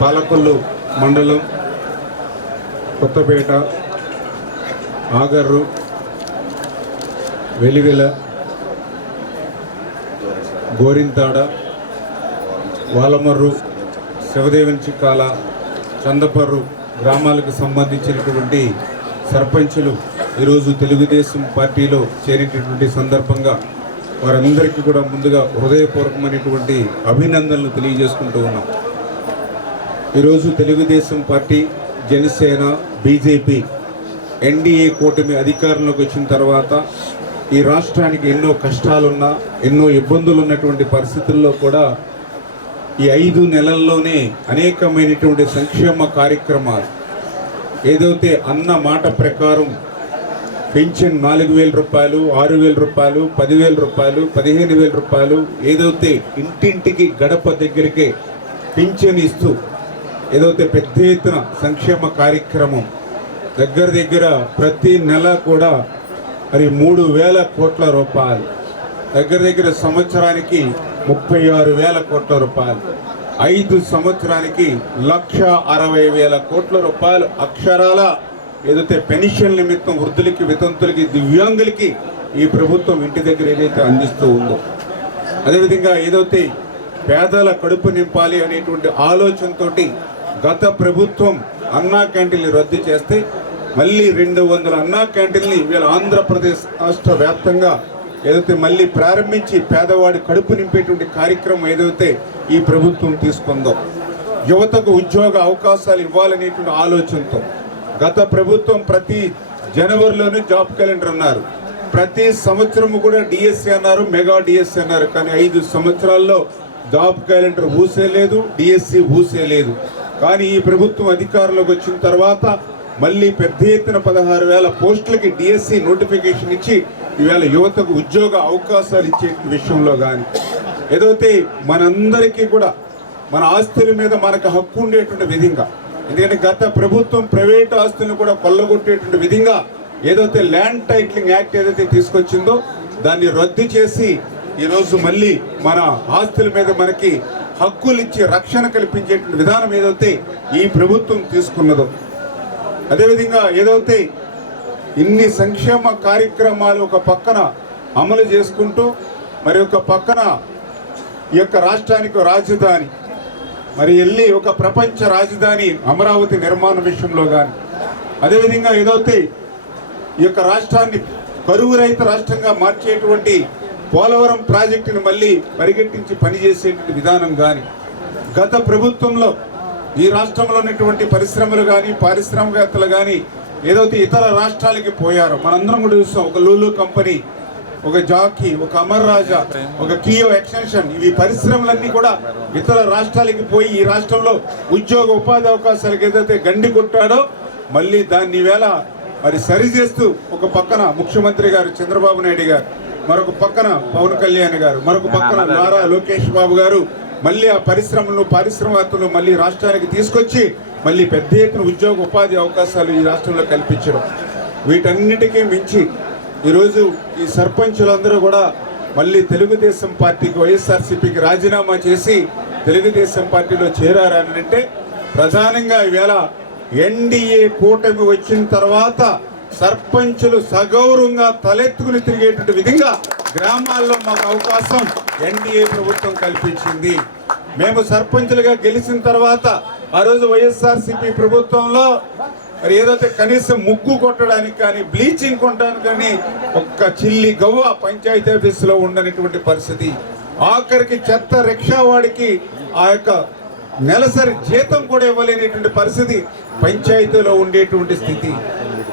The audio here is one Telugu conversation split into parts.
పాలకొల్లు మండలం కొత్తపేట, ఆగర్రు, వెలివెల, గోరింతాడ, వాలమర్రు, శివదేవన్చిక్కాల, చందపర్రు గ్రామాలకు సంబంధించినటువంటి సర్పంచులు ఈరోజు తెలుగుదేశం పార్టీలో చేరేటటువంటి సందర్భంగా వారందరికీ కూడా ముందుగా హృదయపూర్వకమైనటువంటి అభినందనలు తెలియజేసుకుంటూ ఉన్నాం. ఈరోజు Telugu Desam party, Janasena, BJP NDA కూటమి అధికారంలోకి వచ్చిన తర్వాత ఈ రాష్ట్రానికి ఎన్నో కష్టాలున్నా, ఎన్నో ఇబ్బందులు ఉన్నటువంటి పరిస్థితుల్లో కూడా ఈ 5 నెలల్లోనే అనేకమైనటువంటి సంక్షేమ కార్యక్రమాలు, ఏదైతే అన్న మాట ప్రకారం పెన్షన్ 4,000 రూపాయలు, 6,000 రూపాయలు, 10,000 రూపాయలు, 15,000 రూపాయలు, ఏదైతే ఇంటింటికి గడప దగ్గరికే పెన్షన్ ఇస్తూ ఏదైతే పెద్ద ఎత్తున సంక్షేమ కార్యక్రమం దగ్గర ప్రతి నెల కూడా మరి 3,000 కోట్ల రూపాయలు, దగ్గర సంవత్సరానికి 36,000 కోట్ల రూపాయలు, 5 సంవత్సరానికి 1,60,000 కోట్ల రూపాయలు అక్షరాల ఏదైతే పెన్షన్ నిమిత్తం వృద్ధులకి, వితంతులకి, దివ్యాంగులకి ఈ ప్రభుత్వం ఇంటి దగ్గర ఏదైతే అందిస్తూ ఉందో, అదేవిధంగా ఏదైతే పేదల కడుపు నింపాలి అనేటువంటి ఆలోచనతోటి గత ప్రభుత్వం అన్నా క్యాంటీన్లు రద్దు చేస్తే మళ్ళీ 200 అన్నా క్యాంటీన్ని వీళ్ళ ఆంధ్రప్రదేశ్ రాష్ట్ర వ్యాప్తంగా ఏదైతే మళ్ళీ ప్రారంభించి పేదవాడి కడుపు నింపేటువంటి కార్యక్రమం ఏదైతే ఈ ప్రభుత్వం తీసుకుందో, యువతకు ఉద్యోగ అవకాశాలు ఇవ్వాలనేటువంటి ఆలోచనతో గత ప్రభుత్వం ప్రతి జనవరిలోనూ జాబ్ క్యాలెండర్ అన్నారు, ప్రతి సంవత్సరము కూడా డిఎస్సి అన్నారు, మెగా డిఎస్సి అన్నారు. కానీ 5 సంవత్సరాల్లో జాబ్ క్యాలెండర్ ఊసే లేదు, డిఎస్సి ఊసే లేదు. కానీ ఈ ప్రభుత్వం అధికారంలోకి వచ్చిన తర్వాత మళ్ళీ పెద్ద ఎత్తున 16,000 పోస్టులకి డిఎస్సి నోటిఫికేషన్ ఇచ్చి ఈవేళ యువతకు ఉద్యోగ అవకాశాలు ఇచ్చే విషయంలో కానీ, ఏదైతే మనందరికీ కూడా మన ఆస్తుల మీద మనకు హక్కు ఉండేటువంటి విధంగా, ఎందుకంటే గత ప్రభుత్వం ప్రైవేట్ ఆస్తులను కూడా కొల్లగొట్టేటువంటి విధంగా ఏదైతే ల్యాండ్ టైటిలింగ్ యాక్ట్ ఏదైతే తీసుకొచ్చిందో దాన్ని రద్దు చేసి ఈరోజు మళ్ళీ మన ఆస్తుల మీద మనకి హక్కులు ఇచ్చి రక్షణ కల్పించేటువంటి విధానం ఏదైతే ఈ ప్రభుత్వం తీసుకున్నదో, అదేవిధంగా ఏదైతే ఇన్ని సంక్షేమ కార్యక్రమాలు ఒక పక్కన అమలు చేసుకుంటూ మరి ఒక పక్కన ఈ యొక్క రాష్ట్రానికి రాజధాని మరి వెళ్ళి ఒక ప్రపంచ రాజధాని అమరావతి నిర్మాణ విషయంలో కానీ, అదేవిధంగా ఏదైతే ఈ యొక్క రాష్ట్రాన్ని కరువు రహిత రాష్ట్రంగా మార్చేటువంటి పోలవరం ప్రాజెక్టుని మళ్ళీ పరిగెట్టించి పనిచేసేటువంటి విధానం కానీ, గత ప్రభుత్వంలో ఈ రాష్ట్రంలో ఉన్నటువంటి పరిశ్రమలు కానీ, పారిశ్రామికవేత్తలు కానీ ఏదైతే ఇతర రాష్ట్రాలకి పోయారో మనందరం కూడా చూస్తాం. ఒక లూలు కంపెనీ, ఒక జాకీ, ఒక అమర్ రాజా, ఒక కియో ఎక్స్టెన్షన్, ఇవి పరిశ్రమలన్నీ కూడా ఇతర రాష్ట్రాలకి పోయి ఈ రాష్ట్రంలో ఉద్యోగ ఉపాధి అవకాశాలకు ఏదైతే గండి కొట్టాడో మళ్ళీ దాన్ని వేళ మరి సరిచేస్తూ ఒక పక్కన ముఖ్యమంత్రి గారు చంద్రబాబు నాయుడు గారు, మరొక పక్కన పవన్ కళ్యాణ్ గారు, మరొక పక్కన నారా లోకేష్ బాబు గారు మళ్ళీ ఆ పరిశ్రమలు, పారిశ్రామికవేత్తలు మళ్ళీ రాష్ట్రానికి తీసుకొచ్చి మళ్ళీ పెద్ద ఎత్తున ఉద్యోగ ఉపాధి అవకాశాలు ఈ రాష్ట్రంలో కల్పించడం. వీటన్నిటికీ మించి ఈరోజు ఈ సర్పంచులందరూ కూడా మళ్ళీ తెలుగుదేశం పార్టీకి, వైఎస్ఆర్సీపీకి రాజీనామా చేసి తెలుగుదేశం పార్టీలో చేరారని అంటే ప్రధానంగా ఈవేళ ఎన్డీఏ కూటమి వచ్చిన తర్వాత సర్పంచులు సగౌరవంగా తలెత్తుకుని తిరిగేటువంటి విధంగా గ్రామాల్లో మాకు అవకాశం ఎన్డీఏ ప్రభుత్వం కల్పించింది. మేము సర్పంచులుగా గెలిచిన తర్వాత ఆ రోజు వైఎస్ఆర్సీపీ ప్రభుత్వంలో మరి ఏదైతే కనీసం ముగ్గు కొట్టడానికి కానీ, బ్లీచింగ్ కొట్టడానికి కానీ ఒక్క చిల్లి గవ్వ పంచాయతీ ఆఫీసులో ఉండనటువంటి పరిస్థితి, ఆఖరికి చెత్త రిక్షావాడికి ఆ యొక్క నెలసరి జీతం కూడా ఇవ్వలేనటువంటి పరిస్థితి పంచాయతీలో ఉండేటువంటి స్థితి.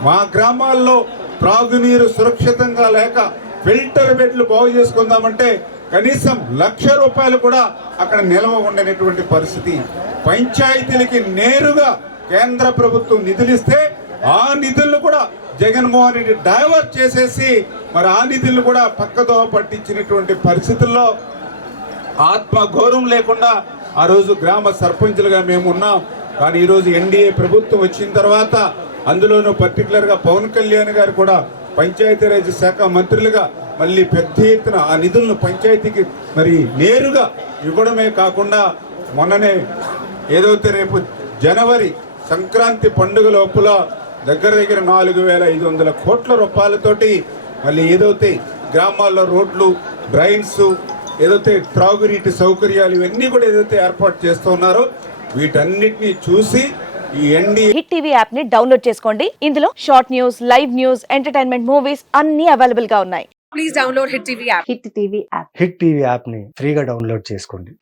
మా గ్రామాల్లో త్రాగునీరు సురక్షితంగా లేక ఫిల్టర్ బెడ్లు బాగు చేసుకుందామంటే కనీసం 1,00,000 రూపాయలు కూడా అక్కడ నిల్వ ఉండనటువంటి పరిస్థితి. పంచాయతీలకి నేరుగా కేంద్ర ప్రభుత్వం నిధులు ఇస్తే ఆ నిధులను కూడా జగన్మోహన్ రెడ్డి డైవర్ట్ చేసేసి మరి ఆ నిధులను కూడా పక్కదోవ పట్టించినటువంటి పరిస్థితుల్లో ఆత్మగౌరవం లేకుండా ఆ రోజు గ్రామ సర్పంచులుగా మేము ఉన్నాం. కానీ ఈరోజు ఎన్డీఏ ప్రభుత్వం వచ్చిన తర్వాత అందులోనూ పర్టికులర్గా పవన్ కళ్యాణ్ గారు కూడా పంచాయతీరాజ్ శాఖ మంత్రులుగా మళ్ళీ పెద్ద ఎత్తున ఆ నిధులను పంచాయతీకి మరి నేరుగా ఇవ్వడమే కాకుండా మొన్ననే ఏదైతే రేపు జనవరి సంక్రాంతి పండుగ లోపల దగ్గర 4,500 కోట్ల రూపాయలతోటి మళ్ళీ ఏదైతే గ్రామాల్లో రోడ్లు, డ్రైన్స్, ఏదైతే త్రాగునీటి సౌకర్యాలు ఇవన్నీ కూడా ఏదైతే ఏర్పాటు చేస్తున్నారో వీటన్నిటిని చూసి ఈ హిట్ టీవీ యాప్ ని డౌన్లోడ్ చేసుకోండి. ఇందులో short news, live news, entertainment movies అన్ని అవైలబుల్ గా ఉన్నాయి. Please download hit TV app. Hit TV యాప్ని ఫ్రీగా డౌన్లోడ్ చేసుకోండి.